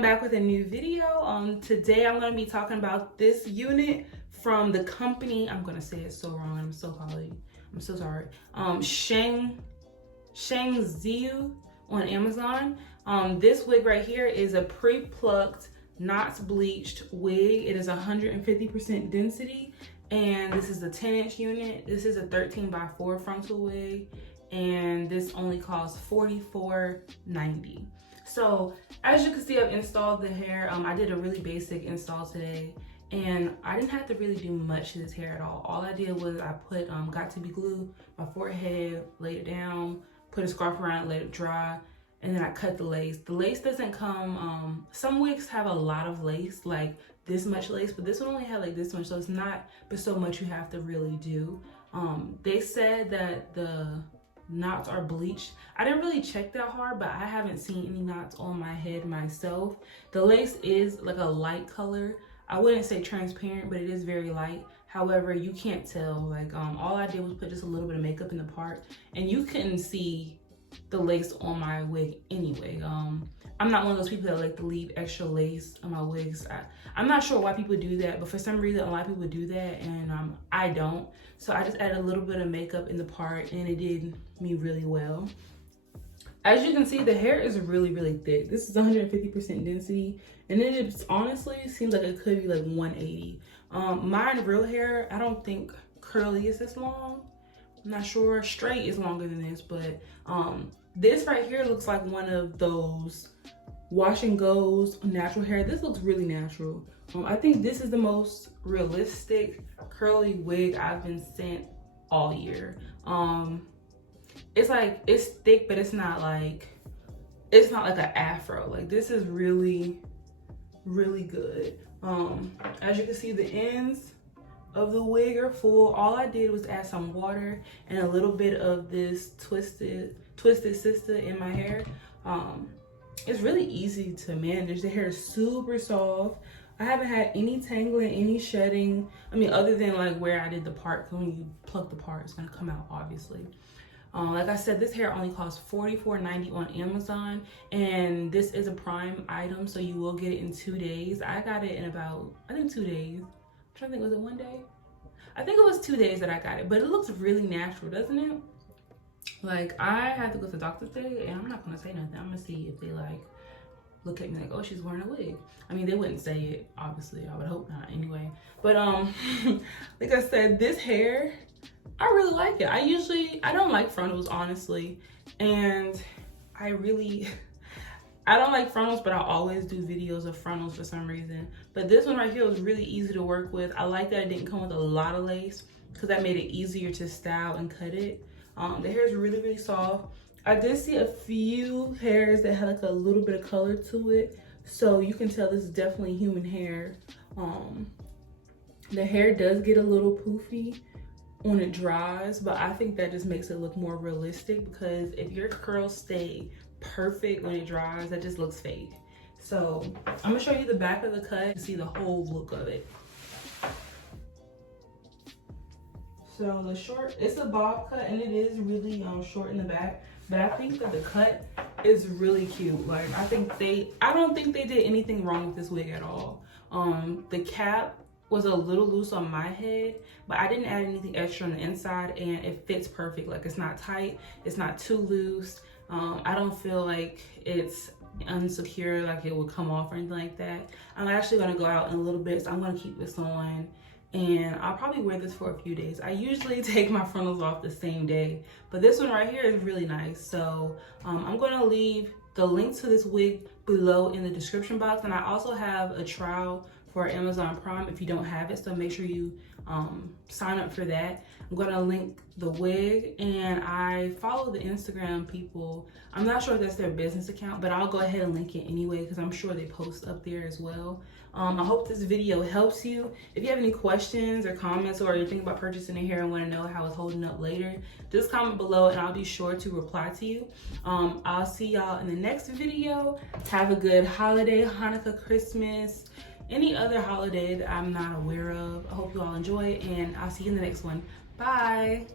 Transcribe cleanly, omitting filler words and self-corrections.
I'm back with a new video. Today I'm going to be talking about this unit from the company. I'm going to say it so wrong. I'm so sorry. Shangzhixiu on Amazon. This wig right here is a pre-plucked, not bleached wig. It is 150% density, and this is a 10-inch unit. This is a 13x4 frontal wig, and this only costs $44.90. So as you can see, I've installed the hair. I did a really basic install today, and I didn't have to really do much to this hair at all. All I did was I put got to be glue my forehead, laid it down, put a scarf around it, let it dry, and then I cut the lace. The lace doesn't come, some wigs have a lot of lace, like this much lace, but this one only had like this much, so it's not but so much you have to really do. They said that the knots are bleached. I didn't really check that hard, but I haven't seen any knots on my head myself. The lace is like a light color. I wouldn't say transparent, but it is very light. However, you can't tell. Like all I did was put just a little bit of makeup in the part, and you couldn't see the lace on my wig anyway. I'm not one of those people that like to leave extra lace on my wigs. I'm not sure why people do that, but for some reason a lot of people do that, and I don't. So I just added a little bit of makeup in the part, and it did me really well. As you can see, the hair is really, really thick. This is 150% density, and it is, honestly seems like it could be like 180. Mine real hair, I don't think curly is this long. I'm not sure. Straight is longer than this, but this right here looks like one of those wash and goes natural hair. This looks really natural. I think this is the most realistic curly wig I've been sent all year. It's like, it's thick, but it's not like an afro. Like, this is really, really good. As you can see, the ends of the wig are full. All I did was add some water and a little bit of this twisted sister in my hair. It's really easy to manage. The hair is super soft. I haven't had any tangling, any shedding. I mean, other than like where I did the part, because when you pluck the part, it's gonna come out, obviously. Like I said, this hair only costs $44.90 on Amazon, and this is a Prime item, so you will get it in 2 days. I got it in about, I think 2 days. I'm trying to think, was it 1 day? I think it was 2 days that I got it, but it looks really natural, doesn't it? Like, I had to go to the doctor today, and I'm not gonna say nothing. I'm gonna see if they like look at me like, oh, she's wearing a wig. I mean, they wouldn't say it, obviously. I would hope not anyway. But like I said, this hair, I really like it. I don't like frontals, honestly, and I don't like frontals, but I always do videos of frontals for some reason. But this one right here was really easy to work with. I like that it didn't come with a lot of lace, because that made it easier to style and cut it. The hair is really, really soft. I did see a few hairs that had like a little bit of color to it, so you can tell this is definitely human hair. The hair does get a little poofy when it dries, but I think that just makes it look more realistic, because if your curls stay perfect when it dries, that just looks fake. So I'm gonna show you the back of the cut to see the whole look of it. So the short, it's a bob cut, and it is really short in the back, but I think that the cut is really cute. Like, I don't think they did anything wrong with this wig at all. The cap was a little loose on my head, but I didn't add anything extra on the inside, and it fits perfect. Like, it's not tight, it's not too loose. I don't feel like it's unsecure, like it would come off or anything like that. I'm actually gonna go out in a little bit, so I'm gonna keep this on, and I'll probably wear this for a few days. I usually take my frontals off the same day, but this one right here is really nice. So I'm gonna leave the link to this wig below in the description box, and I also have a trial for Amazon Prime if you don't have it, so make sure you sign up for that. I'm gonna link the wig, and I follow the Instagram people. I'm not sure if that's their business account, but I'll go ahead and link it anyway, because I'm sure they post up there as well. I hope this video helps you. If you have any questions or comments, or you're thinking about purchasing a hair and want to know how it's holding up later, just comment below and I'll be sure to reply to you. I'll see y'all in the next video. Have a good holiday, Hanukkah, Christmas, any other holiday that I'm not aware of. I hope you all enjoy, and I'll see you in the next one. Bye.